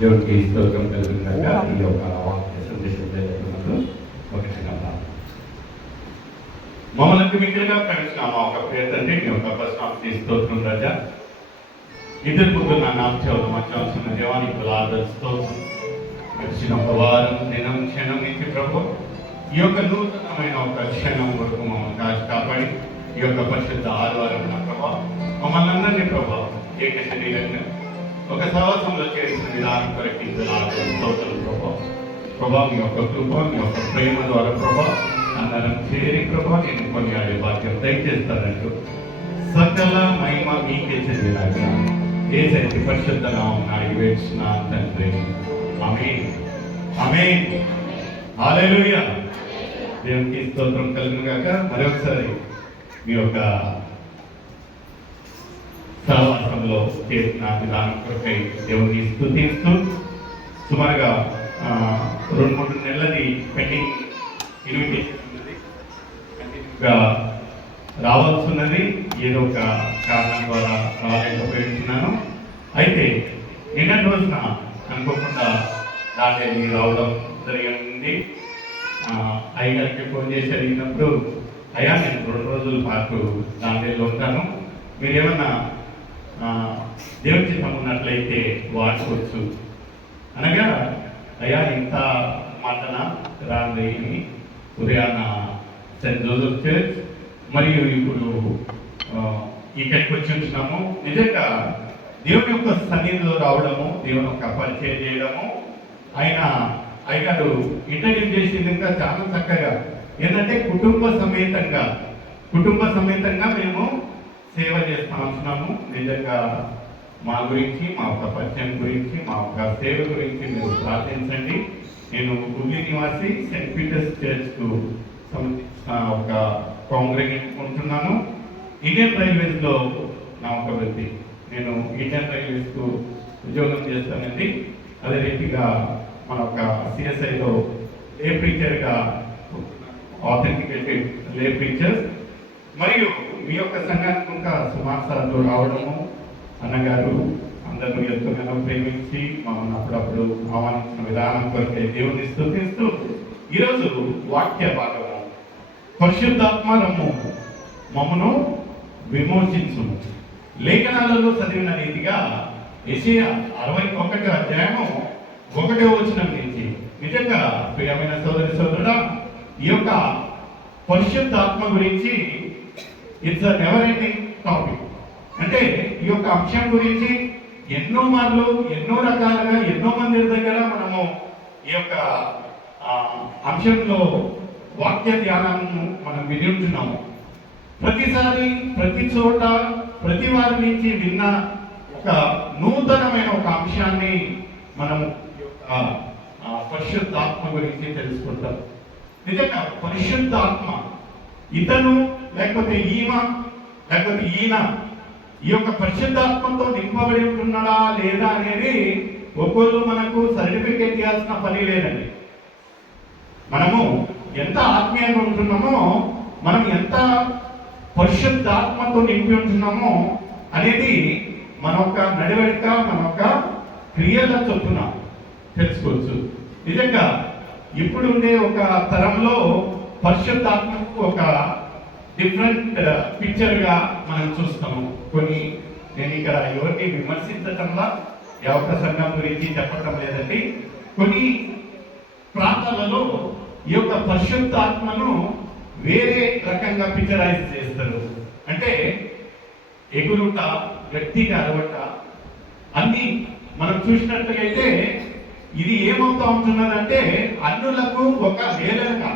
దేవుడికి స్తోత్రం కలుగుతుండగా ఈ యొక్క వాక్య సందేశం జరుగుతున్నప్పుడు ఒక చిన్న ప్రార్థన. మమ్మల్ని మిగిలిగా ప్రేమించిన మా ఒక ప్రియ తండ్రి మీ యొక్క ప్రశ్న స్తోత్రం రాజా. ఇద్దరు ముగ్గురు నా నామచేవలు మంచి దేవానికి పులాదతో వచ్చిన ఒక వారం దినం క్షణం నుంచి ప్రభు ఈ యొక్క నూతనమైన ఒక క్షణం వరకు మమ్మల్ని కాపాడి ఈ యొక్క పరిశుద్ధ ఆదివారం ప్రభావ మమ్మల్ని అందరినీ ప్రభావ ఏక శరీరంగా ఒక సహవాసంలో చేసిన విధానం కొరకు స్తోత్రం ప్రభావ మీ యొక్క కృప మీ యొక్క ప్రేమ ద్వారా ప్రభావ అందరం చేరి ప్రభావ నేను కొనియాడే భాగ్యం దయచేస్తానంటూ సకల మహిమ మీకే చెందినగా ఏసైతే పరిశుద్ధ నామమున అడిగి వేడుచున్నా తండ్రి. ఆమేన్ ఆమేన్ హల్లెలూయా. దేవునికి స్తోత్రం కలుగును గాక. మరొకసారి మీ యొక్క సహవాసంలో చేసిన విధానం కొరకై దేవుని స్తుతిస్తూ సుమారుగా 2-3 నెలలది పెండింగ్ ఇన్విటేషన్ ఉన్నది, కంటిన్యూగా రావాల్సి ఉన్నది. ఏదో ఒక కారణం ద్వారా రాలేకపోతున్నాను. అయితే నిన్నటి రోజున అనుకోకుండా దాంట్లో రావడం జరిగింది. అయ్యగారికి ఫోన్ చేసి అడిగినప్పుడు అయ్యా నేను 2 రోజుల పాటు దాంట్లో ఉంటాను, మీరేమన్నా దేవుని చిత్తం ఉన్నట్లయితే వాడుకోవచ్చు అనగా, అయ్యా ఇంత మాటన రాంది ఉదయాన సెయింట్ జోసెఫ్ చర్చ్ మరియు ఇప్పుడు ఇక్కడికి వచ్చి ఉంటున్నాము. నిజంగా దేవుని యొక్క సన్నిధిలో రావడము, దేవుని యొక్క పరిచయం చేయడము, ఆయన అయ్యగారు ఇంట్రడ్యూస్ చేసింది ఇంకా చాలా చక్కగా. ఏంటంటే కుటుంబ సమేతంగా మేము సేవ చేస్తూ ఉంటున్నాము. నిజంగా మా గురించి, మా యొక్క పరిచయం గురించి, మా యొక్క సేవ గురించి మీరు ప్రార్థించండి. నేను గుబ్బి నివాసి సెయింట్ పీటర్స్ చర్చ్కు సంబంధించిన ఒక కాంగ్రిగేట్ ఉంటున్నాను. ఇండియన్ రైల్వేస్లో నా ఒక వృత్తి, నేను ఇండియన్ రైల్వేస్కు ఉద్యోగం చేస్తానండి. అదే రీతిగా మన ఒక సిఎస్ఐలో లే ప్రీచర్గా ఆథెంటికేటెడ్ లే ప్రీచర్స్. మరియు మీ యొక్క సంఘానికి ఇంకా సుమాసార్లు రావడము, అన్నగారు అందరూ ఎంతగానో ప్రేమించి మమ్మల్ని అప్పుడప్పుడు ఆహ్వానించిన విధానం కొరకే దేవుని స్తుతిస్తూ ఈరోజు వాక్య భాగము పరిశుద్ధాత్మ రమ్ము మమ్మను విమోచించు. లేఖనాలలో చదివిన రీతిగా యెషయా 61వ అధ్యాయము 1వ వచనం నుంచి నిజంగా ప్రియమైన సోదరుడా, ఈ యొక్క పరిశుద్ధాత్మ గురించి it's a never ending topic. అంటే ఈ యొక్క అంశం గురించి ఎన్నో మార్లు ఎన్నో రకాలుగా ఎన్నో మంది దగ్గర మనము ఈ యొక్క అంశంలో వాక్య ధ్యానాన్ని మనం విని ఉంటున్నాము. ప్రతిసారి ప్రతి చోట ప్రతి వారి నుంచి విన్న ఒక నూతనమైన ఒక అంశాన్ని మనము పరిశుద్ధాత్మ గురించి తెలుసుకుంటాం. నిజంగా పరిశుద్ధాత్మ ఇతను లేకపోతే ఈమె లేకపోతే ఈయన ఈ యొక్క పరిశుద్ధాత్మతో నింపబడి ఉంటున్నాడా లేదా అనేది ఒక్కొక్కరు మనకు సర్టిఫికేట్ ఇవ్వాల్సిన పని లేదండి. మనము ఎంత ఆత్మీయంగా ఉంటున్నామో, మనం ఎంత పరిశుద్ధాత్మతో నింపి ఉంటున్నామో అనేది మన యొక్క నడవడిక, మన యొక్క క్రియల చొప్పున తెలుసుకోవచ్చు. నిజంగా ఇప్పుడు ఉండే ఒక తరంలో పరిశుద్ధాత్మకు ఒక డిఫరెంట్ పిక్చర్గా మనం చూస్తాము. నేను ఇక్కడ ఎవరిని విమర్శించటంలా యొక్క సంఘం గురించి చెప్పటం లేదండి. కొన్ని ప్రాంతాలలో ఈ యొక్క పరిశుద్ధాత్మను వేరే రకంగా పిక్చరైజ్ చేస్తారు. అంటే ఎగురుట, వ్యక్తిగా అరవట అన్ని మనం చూసినట్లయితే ఇది ఏమవుతా ఉంటున్నదంటే అన్యులకు ఒక హేళనగా,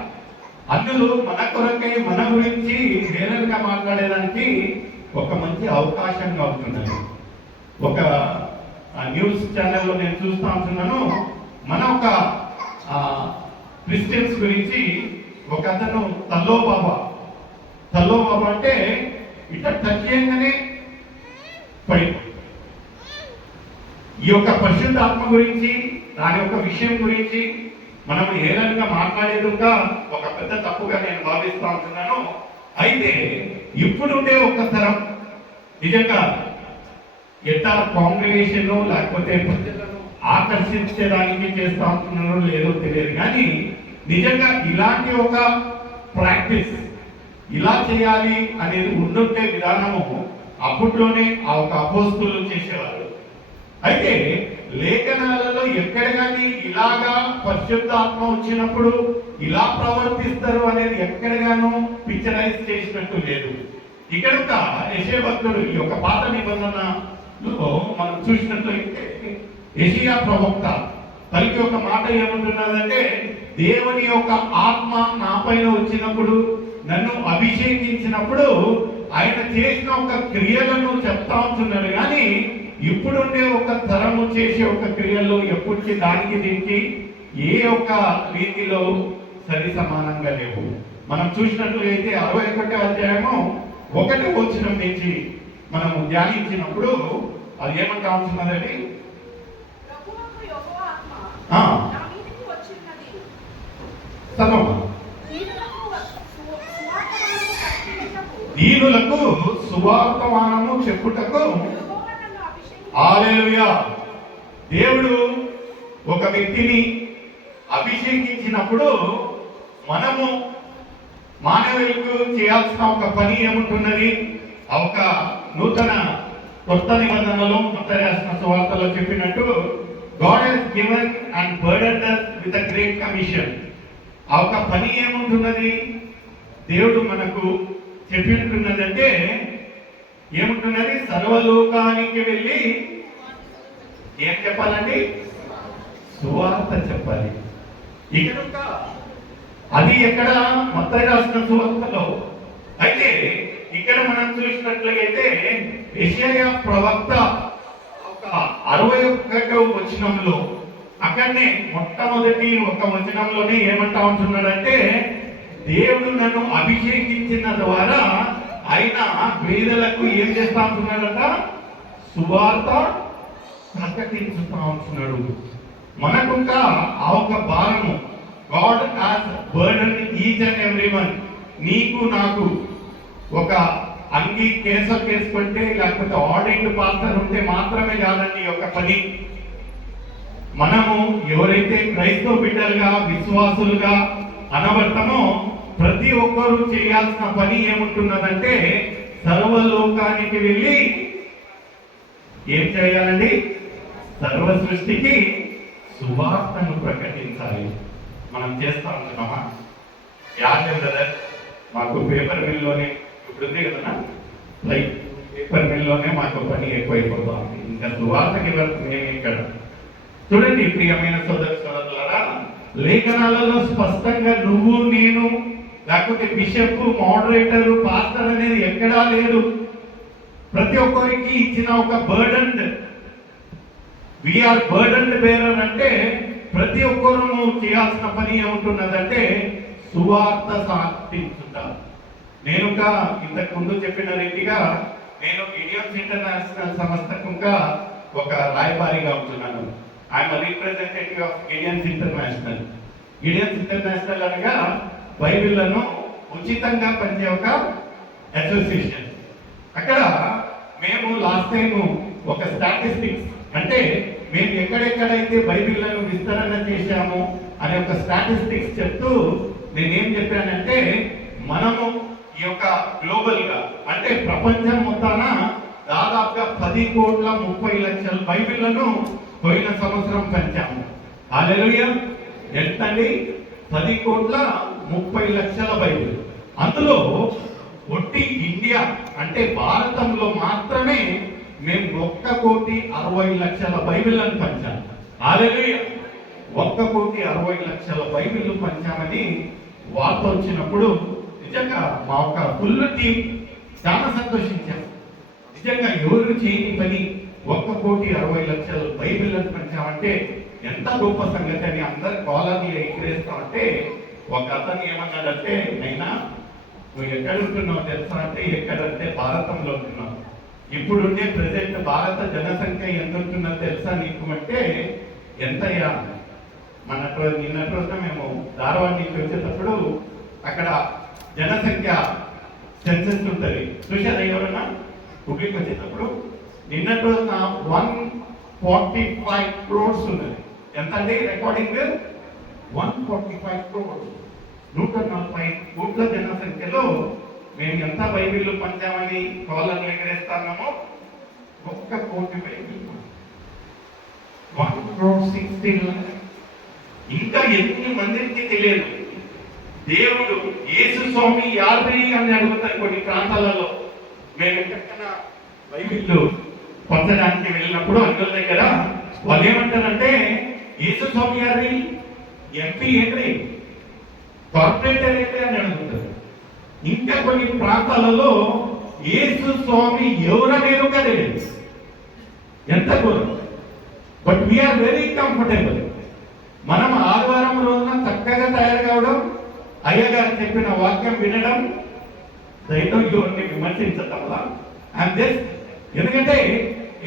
అన్యులు మన కొరకై మన గురించి హేళనగా మాట్లాడేదానికి ఒక మంచి అవకాశంగా ఉంటున్నది. ఒక న్యూస్ ఛానల్లో నేను చూస్తూ ఉంటున్నాను, మన ఒక క్రిస్టియన్స్ గురించి ఒక అతను తల్లో బాబా అంటే ఇట్లా తగ్గంగానే పడి ఈ యొక్క పరిశుద్ధాత్మ గురించి దాని యొక్క విషయం గురించి మనం ఏదైనా మాట్లాడేదిగా ఒక పెద్ద తప్పుగా నేను భావిస్తూ ఉంటున్నాను. అయితే ఇప్పుడుండే ఒక తరం నిజంగా ఎట్లా కాంగ్రిగేషన్ లేకపోతే ప్రజలను ఆకర్షించడానికి చేస్తా ఉంటున్నారో లేదో తెలియదు, కానీ నిజంగా ఇలాంటి ఒక ప్రాక్టీస్ ఇలా చేయాలి అనేది ఉండుంటే విధానము అప్పట్లోనే ఆ ఒక అపోస్తులు చేసేవారు. అయితే లేఖనాలలో ఎక్కడ కానీ ఇలాగా పరిశుద్ధాత్మ వచ్చినప్పుడు ఇలా ప్రవర్తిస్తారు అనేది ఎక్కడగానో పిక్చరైజ్ చేసినట్టు లేదు. ఇక్కడ ఒక యెషయా భక్తుడు ఈ యొక్క పాత నిబంధనలో మనం చూసినట్లయితే యెషయా ప్రవక్త తనకి ఒక మాట ఏమంటున్నదంటే, దేవుని యొక్క ఆత్మ నా పైన వచ్చినప్పుడు, నన్ను అభిషేకించినప్పుడు ఆయన చేసిన ఒక క్రియలను చెప్తా ఉంటున్నాడు, కానీ ఇప్పుడుండే ఒక తరము చేసే ఒక క్రియలు ఎప్పటికీ దానికి దీనికి ఏ ఒక్క రీతిలో సరి సమానంగా లేవు. మనం చూసినట్లయితే 61వ అధ్యాయము 1వ వచనం నుంచి మనము ధ్యానించినప్పుడు అది ఏమంటా ఉంటున్నదండి? దీనులకు సువార్తమానము చెప్పుటకు. హల్లెలూయా. దేవుడు ఒక వ్యక్తిని అభిషేకించినప్పుడు మనము మానవులకు చేయాల్సిన ఒక పని ఏముంటున్నది? ఒక నూతన కొత్త నిబంధనలో కొత్త రాసిన సువార్తలో చెప్పినట్టు, God has given and burdened us with a great commission. ఆ ఒక పని ఏముంటున్నది? దేవుడు మనకు చెప్పినట్టున్నదంటే ఏముంటున్నది? సర్వలోకానికి వెళ్ళి ఏం చెప్పాలండి? సువార్త చెప్పాలి. ఇక్కడ అది ఎక్కడ? మత్తయి రాసిన సువార్తలో. అయితే ఇక్కడ మనం చూసినట్లయితే యెషయా ప్రవక్త 61వ వచనంలో అక్కడనే మొట్టమొదటి ఒక వచనంలోనే ఏమంటా ఉంటున్నాడంటే, దేవుడు నన్ను అభిషేకించిన ద్వారా ఆయన పేదలకు ఏం చేస్తా ఉంటున్నాడట? సువార్త ప్రకటించుతా ఉంటున్నాడు. మనకు ఆ ఒక భారము, God has burdened each and everyone. నీకు నాకు ఒక అంగి కేసుకుంటే లేకపోతే ఆడిట్ పాస్టర్ ఉంటే మాత్రమే కాదండి ఈ యొక్క పని. మనము ఎవరైతే క్రైస్తవ బిడ్డలుగా విశ్వాసులుగా అనబడతామో ప్రతి ఒక్కరూ చేయాల్సిన పని ఏముంటున్నదంటే, సర్వలోకానికి వెళ్ళి ఏం చేయాలండి? సర్వ సృష్టికి సువార్తను ప్రకటించాలి. మనం చేస్తా ఉంటున్నామా? యాజం బ్రదర్, మాకు పేపర్ మిల్లోనే ఇప్పుడు ఉంది కదా, లైక్ పేపర్ మిల్లోనే మాకు పని ఎక్కువైపోతుంది. ఇంకా సువార్తకి వరకు మేము ఇక్కడ చూడండి. ప్రియమైన సోదరులారా, లేఖనాలలో స్పష్టంగా నువ్వు నేను లేకపోతే బిషప్, మోడరేటర్, పాస్టర్ అనేది ఎక్కడా లేదు. ప్రతి ఒక్కరికి ఇచ్చిన ఒక బర్డెన్, వీఆర్ బర్డెన్ బేరర్ అంటే ప్రతి ఒక్కరు చేయాల్సిన పని ఏముంటున్నదంటే సువార్త సాధించుట. నేను ఇంతకు ముందు చెప్పిన రీతిగా నేను గిడియన్స్ ఇంటర్నేషనల్ సంస్థకు ఒక రాయబారిగా ఉంటున్నాను. I'm representative of Gideons international. Gideons international అనగా బైబిళ్లను ఉచితంగా పంచే ఒక అసోసియేషన్. అక్కడ మేము లాస్ట్ టైం ఒక స్టాటిస్టిక్స్ అంటే మేము ఎక్కడెక్కడైతే బైబిళ్లను విస్తరణ చేశాము అనే ఒక స్టాటిస్టిక్స్ చెప్తూ నేనేం చెప్పానంటే, మనము ఈ యొక్క గ్లోబల్ గా అంటే ప్రపంచం మొత్తాన దాదాపుగా 10,30,00,000 బైబిళ్లను పోయిన సంవత్సరం పంచాము. హల్లెలూయా. ఎంతండి? 10,30,00,000 బైబిల్. అందులో ఒట్టి ఇండియా అంటే భారతంలో మాత్రమే మేము 1,60,00,000 బైబిళ్లను పంచాము. హల్లెలూయా. 1,60,00,000 బైబిళ్లు పంచామని వార్త వచ్చినప్పుడు నిజంగా మా ఒక ఫుల్ టీం చాలా సంతోషించాం. నిజంగా ఎవరు చేయని పని 1,60,00,000 బైబిళ్లను పంచామంటే ఎంత గొప్ప సంగతి అని అందరు కాలర్లు ఎగిరేస్తామంటే, ఒక అతను ఏమన్నాడంటే, అయినా నువ్వు ఎక్కడ ఉంటున్నావు తెలుసా అంటే, ఎక్కడంటే భారతంలో ఉంటున్నావు. ఇప్పుడుండే ప్రెసెంట్ భారత జనసంఖ్య ఎంత ఉంటుందో తెలుసా నీకు అంటే, ఎంతయ్యా? నిన్నటి రోజున మేము ధారవాడ నుంచి వచ్చేటప్పుడు అక్కడ జనసంఖ్య సెన్సెస్ ఉంటుంది చూసారా ఎవరన్నా? పబ్లిక్ వచ్చేటప్పుడు నిన్నటి రోజున 145 crores ఉన్నది. ఎంత అండి రికార్డింగ్? 145 crores. 140 కోట్ల జనసంఖ్యలో మేము ఎంత బైబిల్ పంచామని కాలర్లు ఎగరేస్తున్నామో 1 కోటి బైబిల్, 1,60,00,000. ఇంకా ఎన్ని మందికి తెలియదు. దేవుడు యేసు స్వామి యాభై అని అడుగుతారు కొన్ని ప్రాంతాలలో. మేము ఎక్కడికైనా బైబిల్ పొందడానికి వెళ్ళినప్పుడు అందుల దగ్గర వాళ్ళు ఏమంటారంటే యేసు స్వామి గారి ఎంపీ ఏంటి, కార్పొరేటర్ ఏంటి అని అడుగుతారు. ఇంకా కొన్ని ప్రాంతాలలో యేసు స్వామి ఎవరనేది ఒక తెలియదు. ఎంత ఘోరం. But we are very comfortable. మనం ఆదివారం రోజున చక్కగా తయారు కావడం, అయ్యగారు చెప్పిన వాక్యం వినడం, దైవం ఎవరిని విమర్శించటంలా. ఎందుకంటే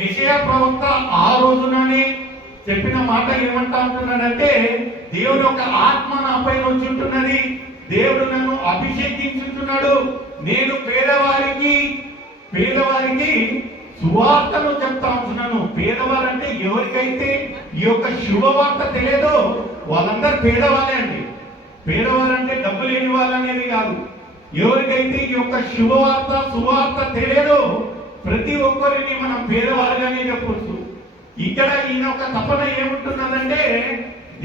యెషయా ప్రవక్త ఆ రోజుననే చెప్పిన మాట ఏమంటా అంటున్నాడంటే, దేవుని యొక్క ఆత్మ నాపై వచ్చుంటున్నది, దేవుడు నన్ను అభిషేకించుతున్నాడు, నేను పేదవారికి సువార్తను చెప్తా ఉంటున్నాను. పేదవారంటే ఎవరికైతే ఈ యొక్క శుభవార్త తెలియదో వాళ్ళందరూ పేదవాళ్ళే అండి. పేదవారంటే డబ్బు లేని వాళ్ళనేది కాదు. ఎవరికైతే ఈ యొక్క సువార్త తెలియదో ప్రతి ఒక్కరిని మనం పేదవారుగానే చెప్పొచ్చు. ఇక్కడ ఈయన ఒక తపన ఏముంటున్నదంటే,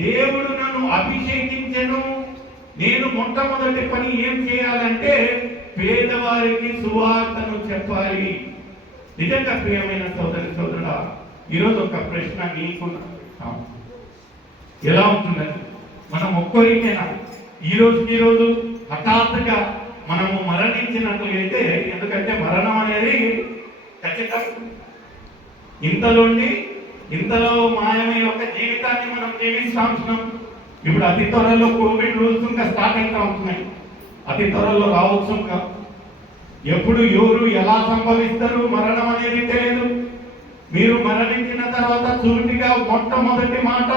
దేవుడు నన్ను అభిషేకించెను, నేను మొట్టమొదటి పని ఏం చేయాలంటే పేదవారికి సువార్తను చెప్పాలి. నిజంగా ప్రియమైన సోదరుడా, ఈరోజు ఒక ప్రశ్న నీకు ఎలా ఉంటున్నది? మనం ఒక్కరికైనా ఈరోజు హఠాత్తుగా మనము మరణించినట్లయితే, ఎందుకంటే మరణం అనేది ఖచ్చితం, ఇంతలో మాయమే ఒక జీవితాన్ని మనం జీవిస్తూ ఉంటున్నాం. ఇప్పుడు అతి త్వరలో కోవిడ్ రూల్స్ ఇంకా స్టార్ట్ అవుతా ఉంటున్నాయి. అతి త్వరలో రావచ్చు. ఇంకా ఎప్పుడు ఎవరు ఎలా సంభవిస్తారు మరణం అనేది తెలియదు. మీరు మరణించిన తర్వాత సూటిగా మొట్టమొదటి మాట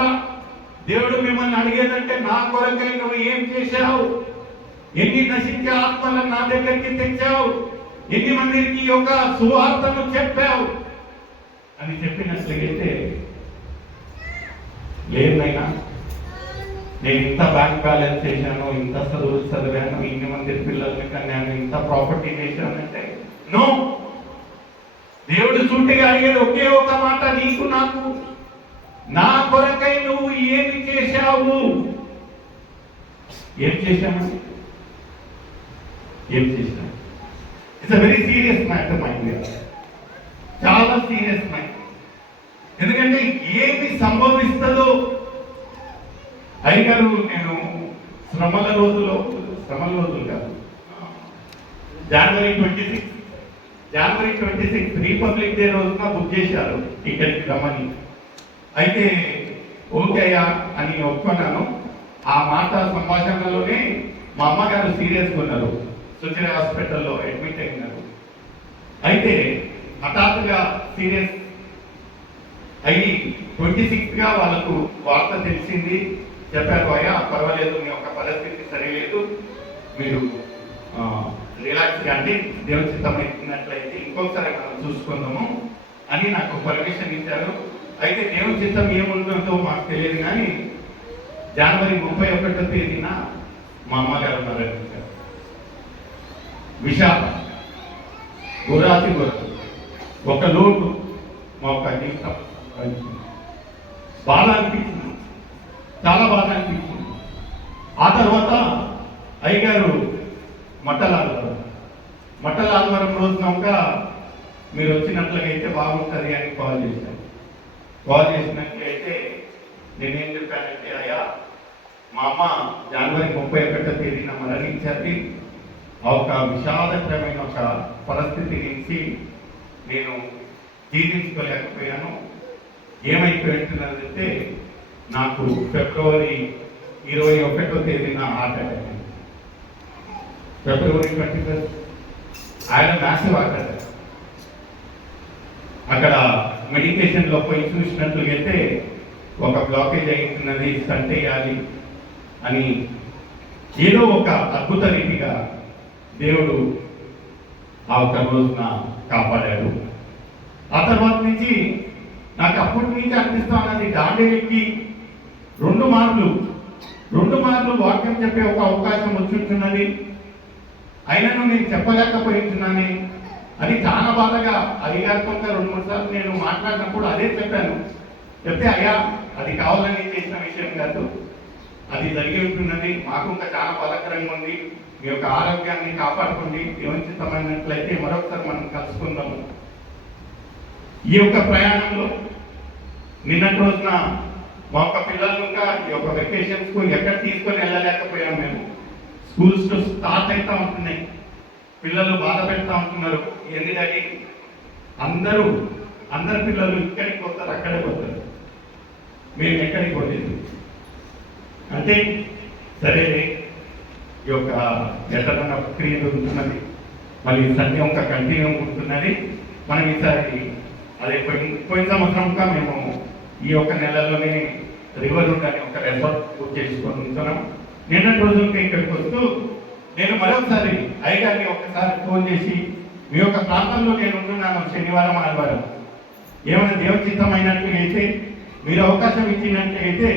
దేవుడు మిమ్మల్ని అడిగేదంటే, నా కొరకై నువ్వు ఏం చేశావు, ఎన్ని నశించే ఆత్మలను నా దగ్గరికి తెచ్చావు, ఎన్ని మందికి యొక్క సువార్తను చెప్పావు అని చెప్పినట్లయితే, లేదైనా నేను ఇంత బ్యాంక్ బ్యాలెన్స్ చేశాను, ఇంత చదువులు చదివాను, ఇన్ని మంది పిల్లల్ని కన్నాను, ఇంత ప్రాపర్టీ చేశానంటే నో. దేవుడు సూటిగా అడిగేది ఒకే ఒక మాట, నీకు నాకు, నా కొరకై నువ్వు ఏమి చేశావు. ఏం చేశాను? It's a very serious matter my dear, చాలా సీరియస్ మ్యాటర్. ఎందుకంటే ఏమి సంభవిస్తుందో. అయ్యగారు నేను శ్రమల రోజులు కాదు, జనవరి 26 రిపబ్లిక్ డే రోజున బుక్ చేశారు ఇక్కడికి రమ్మని. అయితే ఓకే అయ్యా అని ఒప్పుకున్నాను. ఆ మాట సంభాషణలోనే మా అమ్మగారు సీరియస్గా ఉన్నారు, సుచిర హాస్పిటల్లో అడ్మిట్ అయినారు. అయితే హఠాత్తుగా సీరియస్ అయ్యి 26గా వాళ్ళకు వార్త తెలిసింది. చెప్పారు, అయ్యా పర్వాలేదు, మీ యొక్క పరిస్థితి సరిలేదు, మీరు రిలాక్స్ కండి, దేవుని చిత్తం ఎత్తినట్లయితే ఇంకొకసారి మనం చూసుకుందాము అని నాకు పర్మిషన్ ఇచ్చారు. అయితే దేవుని చిత్తం ఏముంటుందో మాకు తెలియదు, కానీ జనవరి 31వ తేదీన మా అమ్మగారు మరణించారు. విషాద గురాతి ఒక లోటు మా ఒక జీవితం బాధ అనిపించింది, చాలా బాధ అనిపించింది. ఆ తర్వాత అయ్యగారు మట్టల ఆదివారం రోజున మీరు వచ్చినట్లయితే బాగుంటుంది అని కాల్ చేసినట్లయితే నేనేం చెప్పానంటే, అయ్యా మా అమ్మ జనవరి 31వ తేదీన మరణించింది. ఒక విషాదకరమైన ఒక పరిస్థితి నుంచి నేను జీవించుకోలేకపోయాను. ఏమైపోయిందంటే, నాకు ఫిబ్రవరి 21వ తేదీన హార్ట్ అటాక్, ఫిబ్రవరి 21 ఆయన మ్యాసివ్ హార్ట్ అటాక్. అక్కడ మెడికేషన్లో పోయి చూసినట్లయితే ఒక బ్లాకేజ్ అవుతున్నది, స్టంట్ వేయాలి అని ఏదో ఒక అద్భుత రీతిగా దేవుడు ఆ ఒక రోజున కాపాడాడు. ఆ తర్వాత నుంచి నాకు అప్పటి నుంచి అనిపిస్తా ఉన్నది, దాండేలికి రెండు మార్లు వాక్యం చెప్పే ఒక అవకాశం వచ్చుంటున్నది, అయినను నేను చెప్పలేకపోయింటున్నాను. అది చాలా బాధగా అధికారితో 2-3 సార్లు నేను మాట్లాడినప్పుడు అదే చెప్పాను. చెప్తే అయ్యా అది కావాలని చేసిన విషయం కాదు, అది జరిగి ఉంటున్నది, మాకు ఇంకా చాలా బాధాకరంగా ఉంది, మీ యొక్క ఆరోగ్యాన్ని కాపాడుకోండి, యోచితమైనట్లయితే మరొకసారి మనం కలుసుకుందాము. ఈ యొక్క ప్రయాణంలో నిన్నటి రోజున మా యొక్క పిల్లలు ఇంకా ఈ యొక్క వెకేషన్స్ కు ఎక్కడ తీసుకొని వెళ్ళలేకపోయాం. మేము స్కూల్స్ స్టార్ట్ అవుతా ఉంటున్నాయి, పిల్లలు బాధ పెడతా ఉంటున్నారు, ఎందుకంటే అందరు పిల్లలు ఇక్కడికి పోతారు, అక్కడే పోతారు, మేము ఎక్కడికి పోలేదు. అంటే సరే ఈ యొక్క ఎక్కడన్నా క్రియ ఉంటున్నది, మళ్ళీ సండే ఒక కంటిన్యూ ఉంటున్నది. మనం ఈసారి అదే పోయిన సంవత్సరంగా మేము ఈ యొక్క నెలలోనే రివర్ అని ఒక రిసార్ట్ బుక్ చేసుకొని ఉంటున్నాం. నిన్నటి రోజులకి ఇక్కడికి వస్తూ నేను మరొకసారి అయ్యగారిని ఒకసారి ఫోన్ చేసి, మీ యొక్క ప్రాంతంలో నేను ఉంటున్నాను శనివారం ఆదివారం, ఏమైనా దేవచిత్తమైనట్లయితే మీరు అవకాశం ఇచ్చినట్లయితే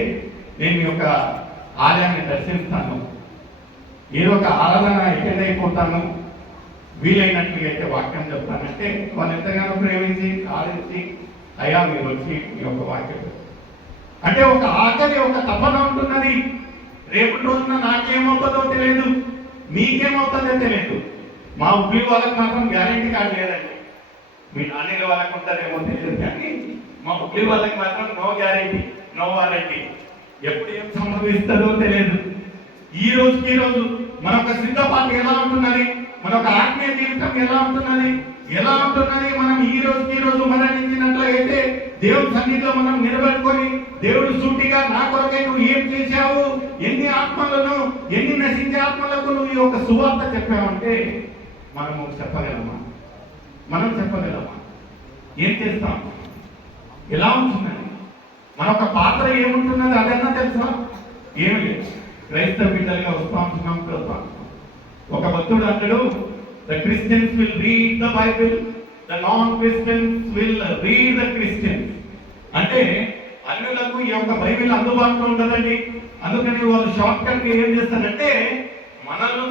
నేను మీ యొక్క ఆలయాన్ని దర్శిస్తాను, ఏదో ఒక ఆరాధన అటెండ్ అయిపోతాను, వీలైనట్లయితే వాక్యం చెప్తానంటే వాళ్ళు ఎంతగానో ప్రేమించి ఆలోచించి అయ్యా మీరు వచ్చి మీ యొక్క వాక్యం అంటే ఒక ఆకలి, ఒక తపన ఉంటున్నది. రేపు రోజున నాకేమవుతుందో తెలియదు, మీకేమవుతుందో తెలియదు. మా ఉద్యోగ వాళ్ళకి మాత్రం గ్యారెంటీ కార్డు లేదండి, మీ నాన్నల వాళ్ళకి ఉంటుందేమో తెలియదు, కానీ మా ఉద్యోగ వాళ్ళకి మాత్రం నో గ్యారెంటీ, నో వారంటీ. ఎప్పుడు ఏం సంభవిస్తుందో తెలియదు. ఈ రోజుకి రోజు మన ఒక సిద్ధపాటు ఎలా ఉంటున్నది, మన ఒక ఆత్మీయ జీవితం ఎలా ఉంటున్నది, మనం ఈ రోజుకి రోజు మరణించినట్లయితే దేవుడి సన్నిధిలో మనం నిలబెట్టుకొని దేవుడు సూటిగా నా కొరకై నువ్వు ఏం చేశావు, ఎన్ని ఆత్మలను, ఎన్ని నశించే ఆత్మలకు నువ్వు ఈ యొక్క సువార్త చెప్పావంటే మనము చెప్పగలమా? ఏం చేస్తాం? ఎలా ఉంటున్నది మన ఒక పాత్ర ఏముంటున్నది అదన్నా తెలుసా? ఏమి లేదు. క్రైస్తవ బిడ్డలుగా వస్తాం. ఒక భక్తుడు అంటాడు, the Christians will read the Bible, the non Christians will read the Christians. అంటే అన్యులకు ఈ యొక్క బైబిల్ అందుబాటులో ఉండదండి, అందుకని వాళ్ళు షార్ట్ కట్ ఏం చేస్తారంటే మనల్ని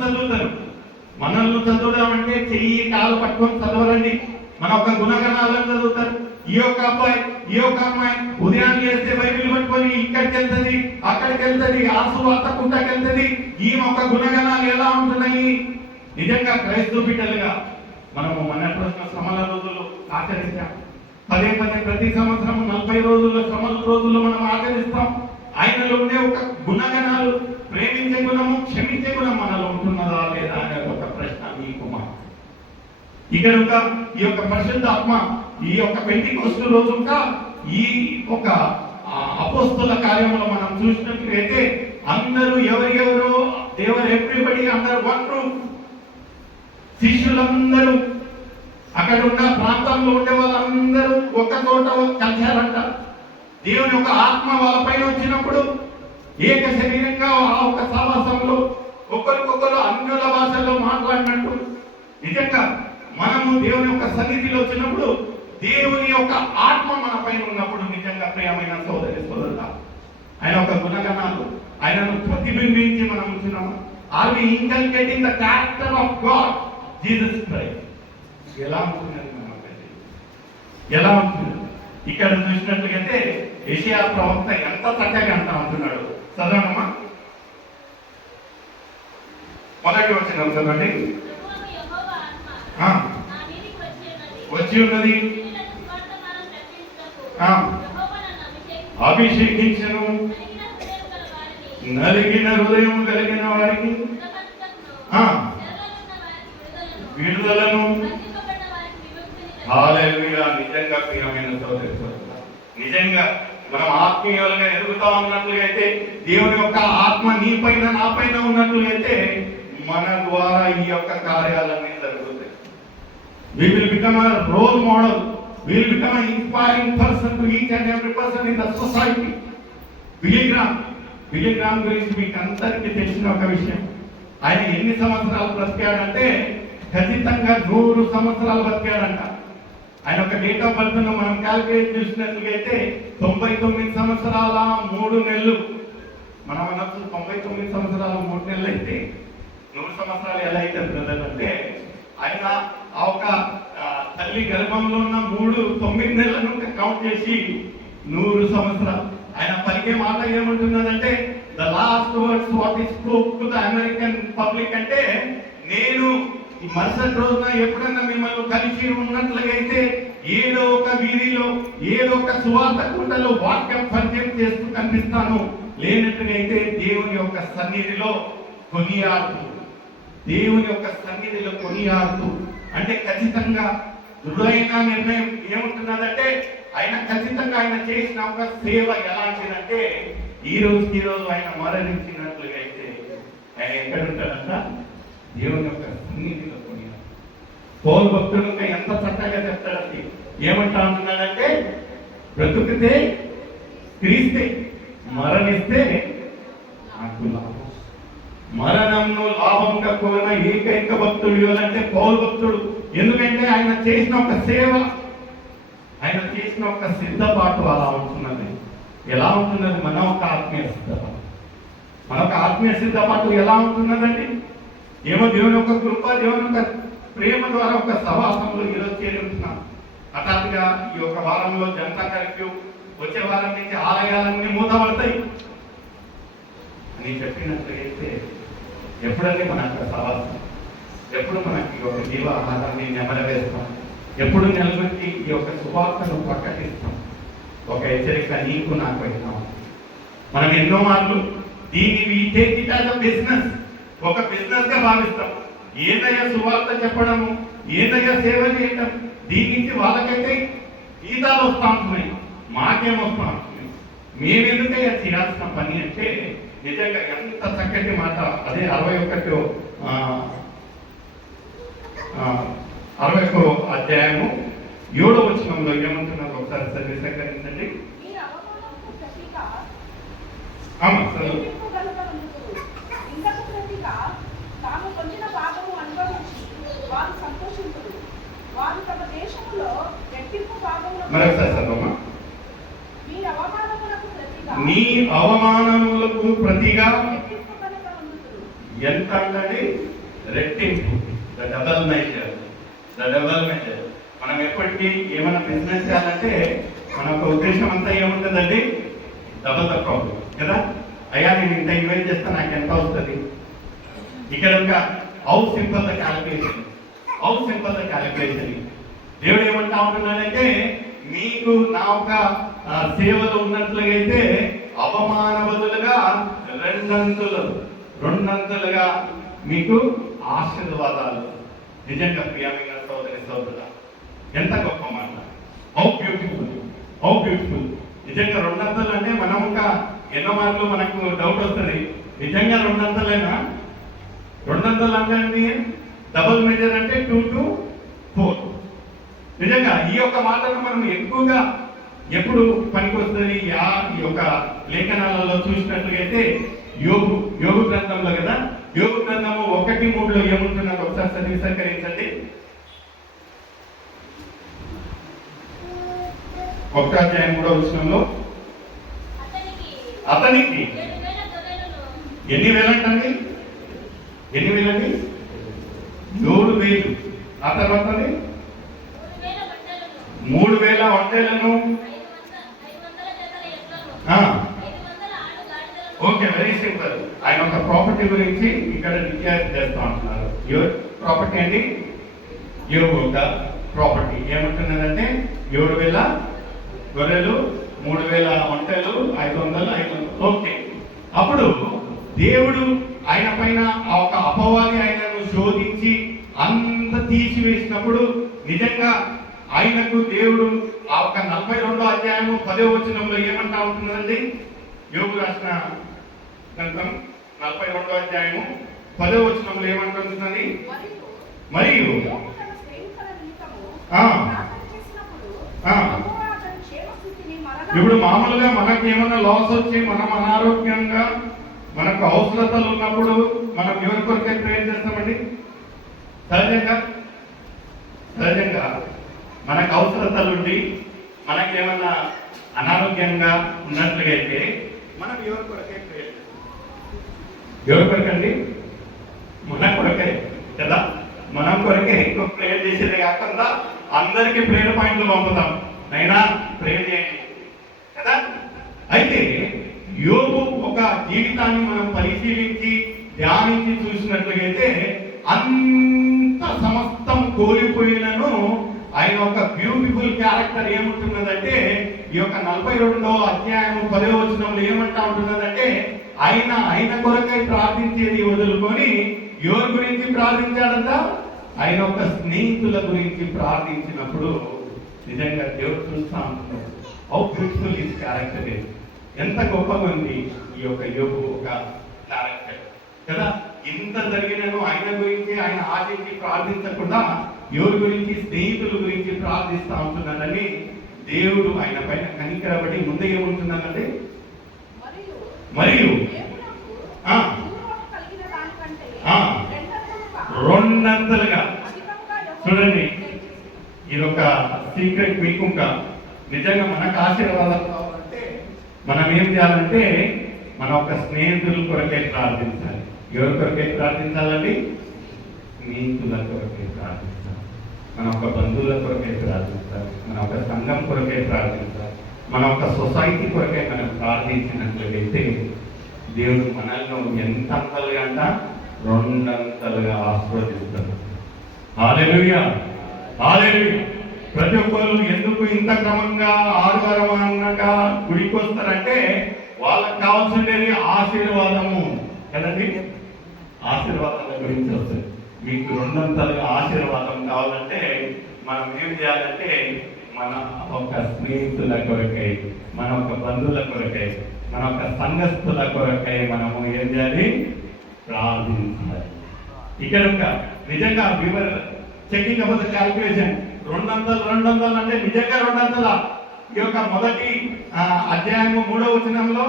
చదువుతారు అంటే చెయ్యి కాలు పట్టుకొని చదవరండి, మన ఒక గుణగణాలను చదువుతారు. ఈ యొక్క అబ్బాయి, ఈ యొక్క అమ్మాయి ఉదయాన్ని చేస్తే బైబిల్ పట్టుకొని ఇక్కడికి వెళ్తుంది, అక్కడికి వెళ్తుంది, ఆ సువార్త కుంటకి వెళ్తుంది. ఈ ఒక గుణగణాలు ఎలా ఉంటున్నాయి? నిజంగా క్రైస్తవ బిడ్డలుగా మనము మన శ్రమల రోజులు ఆచరించాం. పదే ప్రతి సంవత్సరం 40 రోజుల శ్రమల రోజులు మనం ఆచరిస్తాం. ఆయనలో ఉండే ఒక గుణగణాలు, ప్రేమించే గుణము, క్షమించే గుణం మనలో ఉంటున్నదా లేదా అనే ఒక ప్రశ్న మీకు మా ఇక్కడ ఈ యొక్క పరిశుద్ధ ఆత్మ ఈ యొక్క పెంటెకోస్తు రోజుగా ఈ ఒక అపోస్తల కార్యములో మనం చూసినట్లయితే అందరూ ఎవరెవరు ఎవ్రీబడి అందరూ వన్ రూమ్, శిష్యులందరూ అక్కడ ఉన్న ప్రాంతంలో ఉండే వాళ్ళందరూ ఒక చోట కలిశారంట. దేవుని యొక్క ఆత్మ వాళ్ళపైన వచ్చినప్పుడు ఏక శరీరంగా ఆ ఒక సమాసంలో ఒకరికొకరు అన్యుల భాషల్లో మాట్లాడినట్టు, నిజంగా మనము దేవుని యొక్క సన్నిధిలో వచ్చినప్పుడు, దేవుని యొక్క ఆత్మ మన పైన ఉన్నప్పుడు, నిజంగా ప్రియమైన సోదరి సోదరుల ఆయన ఒక గుణగణాలు ఆయనను ప్రతిబింబించి మనం ఉంటున్నాము. Are we inculcating the character of God Jesus Christ? ఎలా ఉంటున్నది? ఎలా ఉంటుంది? ఇక్కడ చూసినట్లయితే యెషయా ప్రవక్త ఎంత చక్కగా అంటా ఉంటున్నాడు. చదవనమ్మా, మొదటి వచనం చదవండి. వచ్చి ఉన్నది, అభిషేకించను, నలిగిన హృదయం కలిగిన వారికి విడుదలను. హల్లెలూయా. నిజంగా ప్రియమైన సోదరి సోదరులారా, నిజంగా మనం ఆత్మీయులుగా ఎదుగుతా ఉన్నట్లుగా అయితే, దేవుని యొక్క ఆత్మ నీ పైన నా పైన ఉన్నట్లయితే మన ద్వారా ఈ యొక్క కార్యాలన్నీ జరుగుతాయి. We will become a role model. We will become an inspiring person to each and every person in the society. Billy Graham గురించి మీకు అందరికీ తెలిసిన ఒక విషయం. ఆయన ఎన్ని సంవత్సరాలు బ్రతికాడంటే ఖచ్చితంగా 100 సంవత్సరాలు బ్రతికాడంట. ఆయన ఒక డేట్ ఆఫ్ బర్త్ మనం క్యాల్కులేట్ చేసినట్లయితే 99 సంవత్సరాల 3 నెలలు. మనం అనొచ్చు 99 సంవత్సరాల 3 నెలలు అయితే 100 సంవత్సరాలు ఎలా అయితే బ్రదర్ అంటే, ఆయన ఆ ఒక తల్లి గర్భంలో ఉన్న 9 నెలలను కౌంట్ చేసి 100 సంవత్సరాలు. ఆయన పలికే మాట ఏముంటున్నదంటే, the last words what is spoken to the American public అంటే, నేను ఈ మరుసటి రోజున ఎప్పుడన్నా మిమ్మల్ని కలిసి ఉన్నట్లయితే ఏదో ఒక వీధిలో ఏదో ఒక సువార్త కుంటలో వాక్యం పరిచయం చేస్తూ కనిపిస్తాను. లేనట్టుగైతే దేవుని యొక్క సన్నిధిలో కొనియాడుతూ, దేవుని యొక్క సన్నిధిలో కొనియాడుతూ అంటే ఖచ్చితంగా దృఢమైన నిర్ణయం ఏముంటున్నదంటే, ఆయన ఖచ్చితంగా ఆయన చేసిన ఒక సేవ ఎలాంటిదంటే, ఈ రోజు ఆయన మరణించినట్లుగా అయితే ఆయన ఎక్కడ ఉంటాడంట, దేవుని యొక్క సన్నిధిలో కొనియాడు. పౌలు భక్తుడు ఇంకా ఎంత చక్కగా చెప్తాడండి, ఏమంటా ఉంటున్నాడంటే, బ్రతుకుతే క్రీస్తే, మరణిస్తే నాకు లాభం. మరణంను లాభంగా కోరిన ఏకైక భక్తుడు ఎవరంటే పౌలు భక్తుడు. ఎందుకంటే ఆయన చేసిన ఒక సేవ, ఆయన చేసిన ఒక సిద్ధపాటు అలా ఉంటున్నది. ఎలా ఉంటున్నది? మన ఒక ఆత్మీయ సిద్ధపాటు, మన ఒక ఆత్మీయ సిద్ధపాటు ఎలా ఉంటున్నదండి? ఏమో దేవుని యొక్క కృప, దేవుని యొక్క ప్రేమ ద్వారా ఒక సవాసంలో ఈరోజు చేరి ఉంటున్నాం. హఠాత్తుగా ఈ యొక్క వారంలో జనతా కర్ఫ్యూ, వచ్చే వారం నుంచి ఆలయాలన్నీ మూతపడతాయి అని చెప్పినట్లయితే, ఎప్పుడంటే మన యొక్క సవాసం, ఎప్పుడు మనకి ఒక జీవ ఆహారాన్ని నెమరవేస్తాం, ఎప్పుడు నెలకొచ్చి ఈ యొక్క సువార్తను ప్రకటిస్తాం. ఒక హెచ్చరిక నీకు నాకు అయినా, మనం ఎన్నో మార్లు దీన్ని బిజినెస్, ఒక బిజినెస్ గా భావిస్తాం. ఏదయ్యా సువార్త చెప్పడము, ఏదయ్యా సేవ చేయటం, దీని నుంచి వాళ్ళకైతే ఈతాలు వస్తా ఉంటున్నాయి, మాకేమొస్తా ఉంటున్నాయి, మేమెందుకయ్యా చేయాల్సిన పని అంటే, నిజంగా ఎంత చక్కటి మాట. అదే 61వ అధ్యాయము 7వ వచనంలో ఏమంటున్నారు ఒకసారి సేకరించండి. మరొకసారి చదవమ్మా. నీ అవమానములకు ప్రతిగా ఎంత అంటే రెట్టింపు, ద డబల్ మెజర్. మనం ఎప్పటికీ ఏమైనా బిజినెస్ చేయాలంటే మన ఒక ఉద్దేశం అంతా ఏముంటుందండి, డబల్ ద ప్రాబ్లం కదా. అయ్యా నేను ఇంత ఇన్వెస్ట్ చేస్తే నాకు ఎంత వస్తుంది? ఇక్కడ హౌ సింపుల్ ద క్యాలిక్యులేషన్. దేవుడు ఏమంటా ఉంటున్నాడంటే, మీకు నా ఒక సేవలు ఉన్నట్లయితే అవమాన బదులుగా రెండంతులుగా మీకు ఆశీర్వాదాలు. నిజంగా ప్రియమైన సోదరుడా, ఎంత గొప్ప మాట. How beautiful. నిజంగా రెండంతలు అంటే మనం ఒక ఎన్నో మార్లు మనకు డౌట్ వస్తుంది, నిజంగా రెండంతలేనా? రెండంతలు అంటే డబుల్ మెజర్ అంటే 2 to 4. నిజంగా ఈ యొక్క మాటను మనం ఎక్కువగా ఎప్పుడు పనికి వస్తుంది? ఈ యొక్క లేఖనాలలో చూసినట్లయితే యోగు గ్రంథంలో కదా. యోగు గ్రంథము 1:3 ఏముంటున్నారు ఒకసారి సేకరించండి. 1వ అధ్యాయం 3వ వచనంలో అతనికి ఎన్ని వేలంటండి? 7,000. ఆ తర్వాత 3,000 ఒంటెలను. Okay, very simple. ఆయన ఒక ప్రాపర్టీ గురించి ఇక్కడ డిక్లేర్ చేస్తా ఉంటున్నారు. యువర్ ప్రాపర్టీ అండి, యోగు ఒక ప్రాపర్టీ ఏమంటున్నదంటే 7,000 గొర్రెలు, 3,000 ఒంటెలు, 500. ఓకే, అప్పుడు దేవుడు ఆయన పైన ఆ ఒక అపవాది ఆయనను శోధించి అంత తీసివేసినప్పుడు నిజంగా ఆయనకు దేవుడు ఆ ఒక 42వ అధ్యాయము 10వ వచనంలో ఏమంటా ఉంటున్నదండి? యోగు రాసిన గ్రంథం 42వ అధ్యాయము 10వ వచనంలో ఏమంటున్నది? మరియు ఇప్పుడు మామూలుగా మనకి ఏమన్నా లాస్ వచ్చి మనం అనారోగ్యంగా మనకు అవసరతలు ఉన్నప్పుడు మనం ఎవరి కొరకే ప్రేర్ చేస్తామండి? సహజంగా మనకు అవసరతలుండి మనకేమన్నా అనారోగ్యంగా ఉన్నట్లయితే మనం ఎవరి కొరకే ప్రేయర్ చేస్తాం? ఎవరి కొరకండి? మన కొరకే కదా. మనం కొరకే ఎక్కువ ప్రేయర్ చేసేది కాకుండా అందరికీ ప్రేయర్ పాయింట్లు పంపుతాం, నైనా ప్రేయర్ చేయండి కదా. అయితే యోబు ఒక జీవితాన్ని మనం పరిశీలించి ధ్యానించి చూసినట్లయితే అంత సమస్తం కోల్పోయినను ఆయన ఒక బ్యూటిఫుల్ క్యారెక్టర్ ఏముంటున్నదంటే, ఈ యొక్క 42వ అధ్యాయం 10వ వచనంలో ఏమంటా ఉంటున్నదంటే, ఆయన కొరకై ప్రార్థించేది వదులుకొని ఎవరి గురించి ప్రార్థించాడంట? ఆయన ఒక స్నేహితుల గురించి ప్రార్థించినప్పుడు నిజంగా దేవుడు చూస్తా ఉంటున్నాడు. హౌ బ్యూటిఫుల్ ఈస్ క్యారెక్టర్, ఎంత గొప్పగా ఉంది ఈ యొక్క యోబు ఒక క్యారెక్టర్ కదా. ఇంత జరిగినను ఆయన గురించి ఆయన ఆశించి ప్రార్థించకుండా ఎవరి గురించి? స్నేహితుల గురించి ప్రార్థిస్తా ఉంటున్నాడని దేవుడు ఆయన పైన కనికరబడి ముందే ఏముంటున్నాడంటే, మరియు రెండంతలుగా. చూడండి, ఇదొక సీక్రెట్ మీకు. నిజంగా మనకు ఆశీర్వాదం కావాలంటే మనం ఏం చేయాలంటే, మన ఒక స్నేహితుల కొరకే ప్రార్థించాలి. ఎవరి కొరకే ప్రార్థించాలండి? స్నేహితుల కొరకే ప్రార్థించాలి. మన ఒక బంధువుల కొరకే ప్రార్థించాలి. మన ఒక సంఘం కొరకే ప్రార్థించాలి. మన ఒక సొసైటీ కొరకే మనం ప్రార్థించినట్లయితే దేవుడు మనల్ని ఎంత అంతలుగా అంట? రెండంతలుగా ఆశీర్వదిస్తాడు. హల్లెలూయా, హల్లెలూయా. ప్రతి ఒక్కరు ఎందుకు ఇంత క్రమంగా ఆధారమంగా గుడికి వస్తారంటే, వాళ్ళకి కావాల్సింది ఆశీర్వాదము కదండి. ఆశీర్వాదాల గురించి వస్తుంది. మీకు రెండంతలుగా ఆశీర్వాదం కావాలంటే మనం ఏం చేయాలంటే, మన ఒక స్నేహితుల కొరకై, మన ఒక బంధువుల కొరకై, మన ఒక సంఘస్థుల కొరకై మనము ఏం చేయాలి? ప్రార్థించాలి. ఇక్కడ నిజంగా చెకింగ్ అబౌట్ క్యాల్కులేషన్ 200 అంటే నిజంగా 200. ఈ యొక్క మొదటి అధ్యాయము 3వ వచనంలో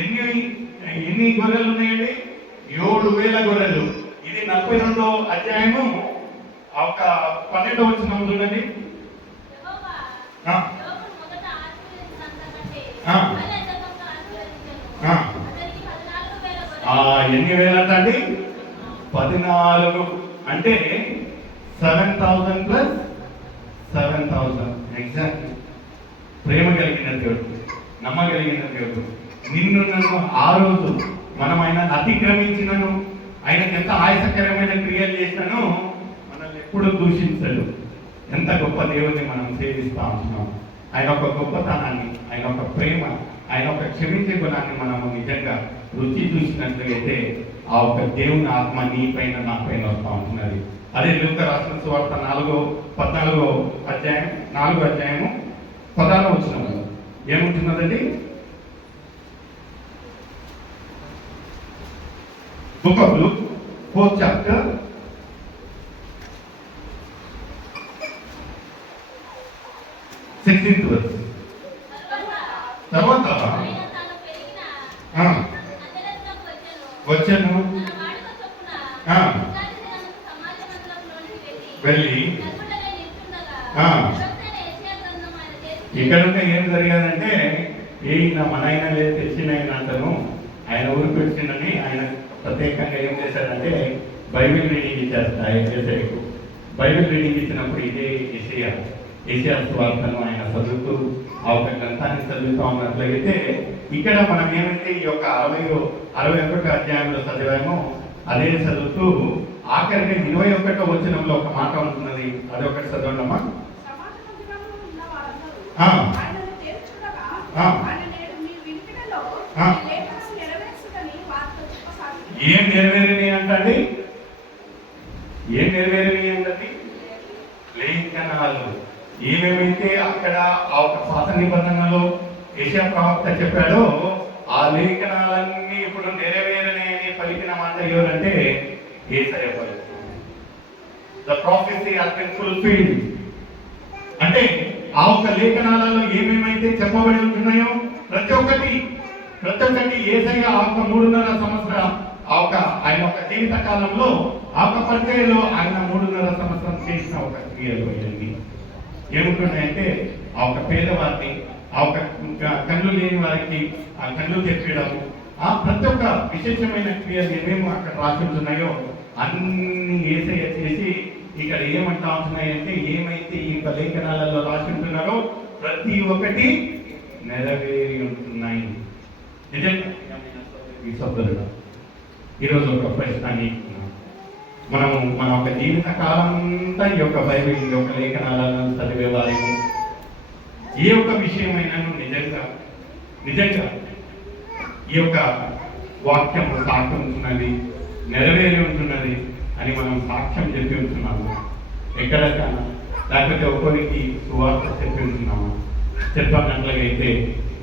ఎన్ని గొర్రెలు ఉన్నాయండి? 7,000 గొర్రెలు. ఇది 42వ అధ్యాయము ఒక 12వ వచనం చూడండి. ఎన్ని వేలు అండి? 14. అంటే 7,000 ప్లస్ 7,000. ఎగ్జాక్ట్లీ. ప్రేమ కలిగిన దేవుడు, నమ్మగలిగిన దేవుడు. నిన్ను నన్ను ఆ రోజు మనం ఆయన అతిక్రమించినను, ఆయనకు ఎంత ఆయాసకరమైన క్రియలు చేసినానో మనల్ని ఎప్పుడు దూషించడు. ఎంత గొప్ప దేవుడిని మనం సేవిస్తా ఉంటున్నాం. ఆయన ఒక గొప్పతనాన్ని, ఆయన ఒక ప్రేమ, ఆయన ఒక క్షమించే గుణాన్ని మనము నిజంగా రుచి చూసినట్లయితే ఆ ఒక దేవుని ఆత్మ నీ పైన నా పైన వస్తూ ఉంటున్నది. అదే లూకా రాసిన సువార్త 14వ అధ్యాయం 4వ అధ్యాయము 16వ వచనంలో ఏముంటున్నదండి? Book of Luke 4th chapter 16th verse. తర్వాత వచ్చాను వెళ్ళి ఇక్కడ ఏం జరిగాదంటే, మన ఆయన లేదు తెచ్చిన ఆయన అంటాను, ఆయన ఊరికి వచ్చిందని ఆయన ప్రత్యేకంగా ఏం చేశాడంటే బైబిల్ రీడింగ్ ఇచ్చేస్తారు. బైబిల్ రీడింగ్ ఇచ్చినప్పుడు ఇదే ఏషియా సువార్తను ఆయన చదువుతూ ఆ ఒక గ్రంథాన్ని చదువుతూ ఉన్నట్లయితే, ఇక్కడ మనం ఏమైతే ఈ యొక్క 61వ అధ్యాయంలో చదివామో అదే చదువుతూ ఆఖరికి 21వ వచనంలో ఒక మాట ఉంటున్నది. అది ఒకటి చదవండమ్మా. ఏం నెరవేరినాయి అంటండి? ఏం నెరవేరినాయి అంటండి? లేఖనాలు. ఏమేమైతే అక్కడ ఆ ఒక పాత నిబంధనలో యెషయా ప్రవక్త చెప్పాడో ఆ లేఖనాలన్నీ ఇప్పుడు నెరవేరని పలికిన మాట ఎవరంటే యేసయ్య పలుకుతాడు. The prophecy has been fulfilled. అంటే ఆ ఒక లేఖనాలలో ఏమేమైతే చెప్పబడి ఉంటున్నాయో ప్రతి ఒక్కటి యేసయ్య ఆ ఒక 3.5 సంవత్సరం ఆయన ఒక జీవిత కాలంలో ఆ ఒక పరిచయలో ఆయన 3.5 సంవత్సరం చేసిన ఒక క్రియలు. ఏముంటున్నాయంటే ఆ ఒక పేదవారిని, ఆ ఒక కళ్ళు లేని వారికి ఆ కళ్ళు తెప్పడం, ఆ ప్రతి ఒక్క విశేషమైన క్రియలు ఏమేమి అక్కడ రాసి ఉంటున్నాయో అన్ని ఏసయ్య చేసి ఇక్కడ ఏమంటా ఉంటున్నాయంటే ఏమైతే ఈ యొక్క లేఖనాలలో రాసి ఉంటున్నారో ప్రతి ఒక్కటి నెరవేరి ఉంటున్నాయి. నిజంగా ఈ సోదరుడు ఈరోజు ఒక ప్రశ్న మనము మన యొక్క జీవిత కాలం అంతా ఈ యొక్క బైబిల్, ఈ యొక్క లేఖనాలను చదివేవారు ఏ ఒక్క విషయమైనాను నిజంగా ఈ యొక్క వాక్యం సాక్షి ఉంటున్నది, నెరవేరి ఉంటున్నది అని మనం సాక్ష్యం చెప్పి ఉంటున్నాము. ఎక్కడైనా లేకపోతే ఒక్కొరికి సువార్త చెప్పి ఉంటున్నాము. చెప్పినట్లయితే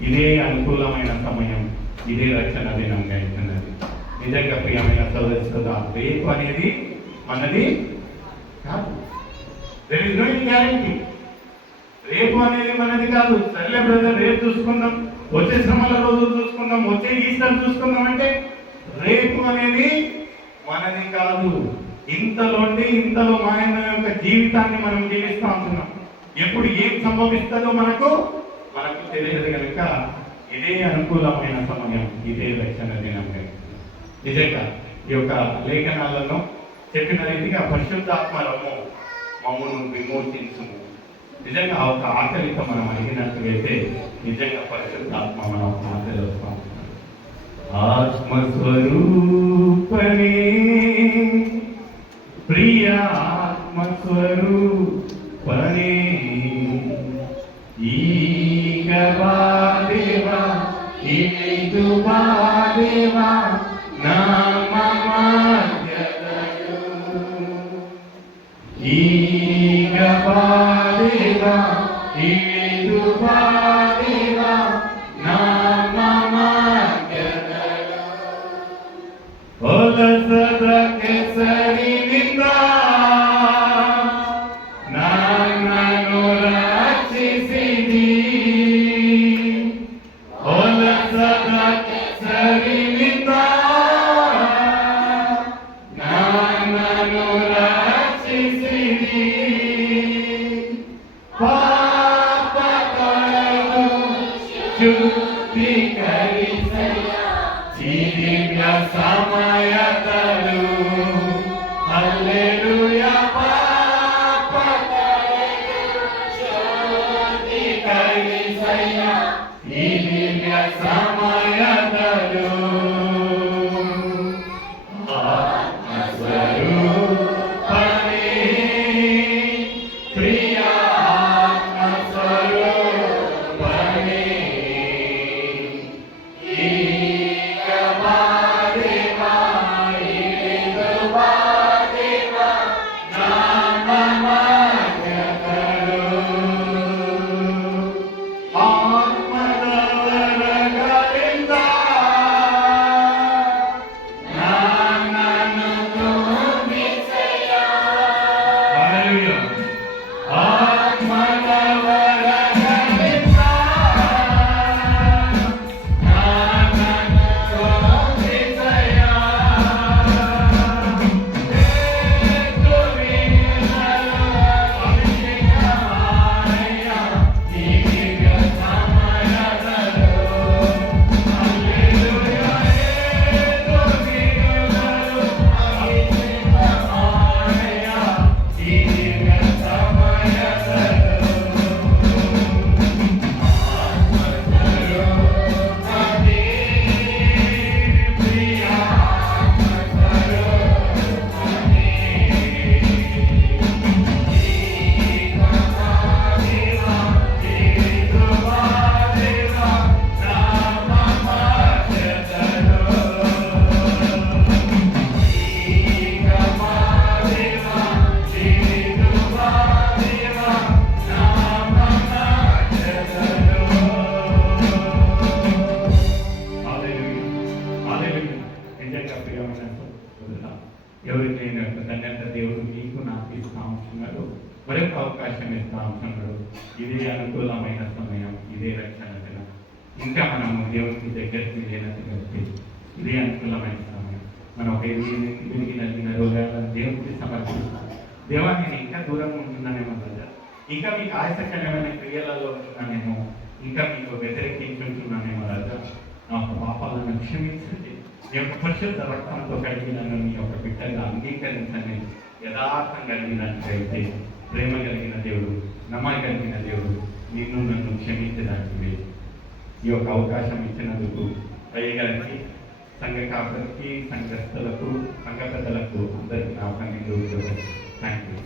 ఇదే అనుకూలమైన సమయం, ఇదే రక్షణ దినంగా అవుతున్నది. నిజంగా ప్రియమైన సోదరుడా, రేపు అనేది మనది కాదు. There is no guarantee. రేపు అనేది మనది కాదు. సర్లే బ్రదర్, రేపు చూసుకుందాం, వచ్చే శ్రమల రోజు చూసుకుందాం, వచ్చే ఈస్టర్ చూసుకుందాం అంటే రేపు అనేది మనది కాదు. ఇంతలో మన యొక్క జీవితాన్ని మనం జీవిస్తూ ఉంటున్నాం. ఎప్పుడు ఏం సంభవిస్తుందో మనకు తెలియదు కనుక ఇదే అనుకూలమైన సమయం, ఇదే రక్షణ దినం. నిజంగా ఈ యొక్క లేఖనాలను చెప్పిన రీతిగా పరిశుద్ధాత్మరము మమ్మను విమోచించుము. నిజంగా ఆ ఒక ఆకలితో మనం అడిగినట్లయితే నిజంగా పరిశుద్ధాత్మ మనం ఆకలి వస్తాం. ఆత్మస్వరూపనే ప్రియ ఆత్మస్వరూపనే ఈగవా దేవా ఈదు దేవా నామమధ్యదయు ఈగవా దేవా ఈదు దేవా నామమధ్యదయు ఓలసద కేసరి నిందా నన్ను రక్షిసిది ఓలసద కేసరి నిందా నన్ను రక్షిసిది పాపకరము శుద్ధీకరిసయ జీవిత సమయతలు హల్లెలూయా పాపకరము శుద్ధీకరిసయ జీవిత సమయతలు ఆత్మస్వరూపనే ప్రియ ఆత్మస్వరూపనే ఈగవా దేవా ఈదువా దేవా నామమధ్యదయు ఆత్మదవరగలింద నన్ను తోమిసయ హల్లెలూయా ఆత్మదవరగలింద నన్ను తోమిసయ ఏతువినలో అభిషేకమాయ జీవిత సమయదలో హల్లెలూయా ఏతువినలో అభిషేకమాయ జీవిత సమయదలో ఆత్మస్వరూపనే ప్రియ ఆత్మస్వరూపనే ఈగవా దేవా ఈదువా దేవా నామమధ్యదయు ఈగవా దేవా ఈదువా దేవా నామమధ్యదయు నిజంగా ప్రియమైన సోదరుడా, ఎవరికి నేను యొక్క ధన్యత దేవుడు మీకు నాకు ఇస్తా ఉంటున్నాడు, మరొక అవకాశం ఇస్తా ఉంటున్నాడు. ఇదే అనుకూలమైన సమయం, ఇదే రక్షణ దినం. ఇంకా మనము దేవునికి దగ్గరికి లేనట్టు ఇదే అనుకూలమైన సమయం. మనం ఒక విరిగి నలిగిన రోగాలను దేవునికి సమర్పిస్తాం. దేవా నేను ఇంకా దూరంగా ఉంటున్నానేమో కదా, ఇంకా మీకు ఆయాసకరమైన క్రియలలో ఉంటున్నానేమో, ఇంకా మీకు వ్యతిరేకించుంటున్నానేమో రాజా. నా యొక్క పాపాలను క్షమించండి. మీ యొక్క పరిశుద్ధ రక్తంతో కలిగి నన్ను మీ యొక్క బిడ్డగా అంగీకరించండి. యథార్థం కలిగినట్లయితే ప్రేమ కలిగిన దేవుడు, నమ్మకలిగిన దేవుడు నిన్ను నన్ను క్షమించడానికి ఈ యొక్క అవకాశం ఇచ్చినందుకు అయ్యగారికి, సంఘ కాపులకి, సంఘస్థులకు, సంఘ పెద్దలకు అందరికీ నా పని థ్యాంక్ యూ.